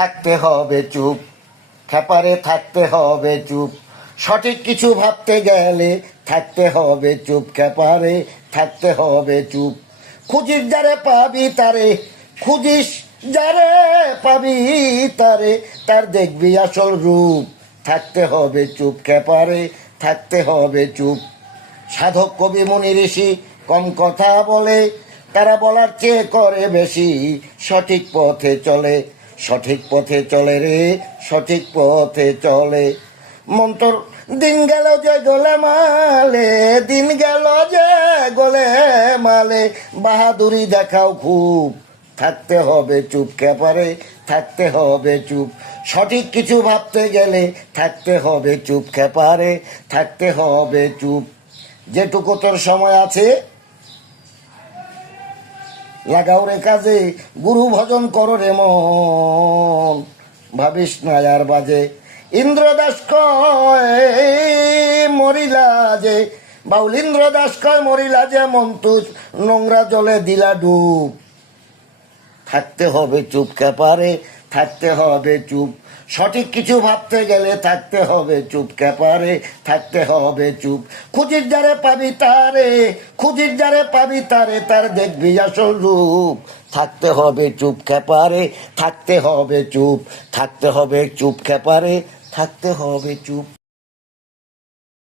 থাকতে হবে চুপ, খেপারে থাকতে হবে চুপ। সঠিক কিছু ভাবতে গেলে থাকতে হবে চুপ, খেপারে থাকতে হবে চুপ। খুঁজিস যারে পাবি তারে, খুঁজিস যারে পাবি তারে, তার দেখবি আসল রূপ। থাকতে হবে চুপ, খেপারে থাকতে হবে চুপ। সাধক কবি মুনি ঋষি কম কথা বলে, তারা বলার চেয়ে করে বেশি। সঠিক পথে চলে, সঠিক পথে চলে রে, সঠিক পথে চলে। মন্তর দিন গেল যে গোলে মালে, দিন গেল যে গোলে মালে, বাহাদুরি দেখাও খুব। থাকতে হবে চুপ, খেপারে থাকতে হবে চুপ। সঠিক কিছু ভাবতে গেলে থাকতে হবে চুপ, খেপারে থাকতে হবে চুপ। যেটুকু তোর সময় আছে লাগাও রে কাজে, গুরু ভজন করো রে মন, ভাবিস না আর বাজে। ইন্দ্রদাস কয় মরিলা যে, বাউল ইন্দ্রদাস কয় মরিলা যে, মন তুজ নোংরা জলে দিলা ডুব। থাকতে হবে চুপ, খেপারে থাকতে হবে চুপ। সঠিক কিছু ভাবতে গেলে থাকতে হবে চুপ, খেপারে থাকতে হবে চুপ। খুঁজির যারে পাবি তারে, খুঁজির যারে পাবি তারে, তার দেখবি আসল রূপ। থাকতে হবে চুপ, খেপারে থাকতে হবে চুপ। থাকতে হবে চুপ, খেপারে থাকতে হবে চুপ।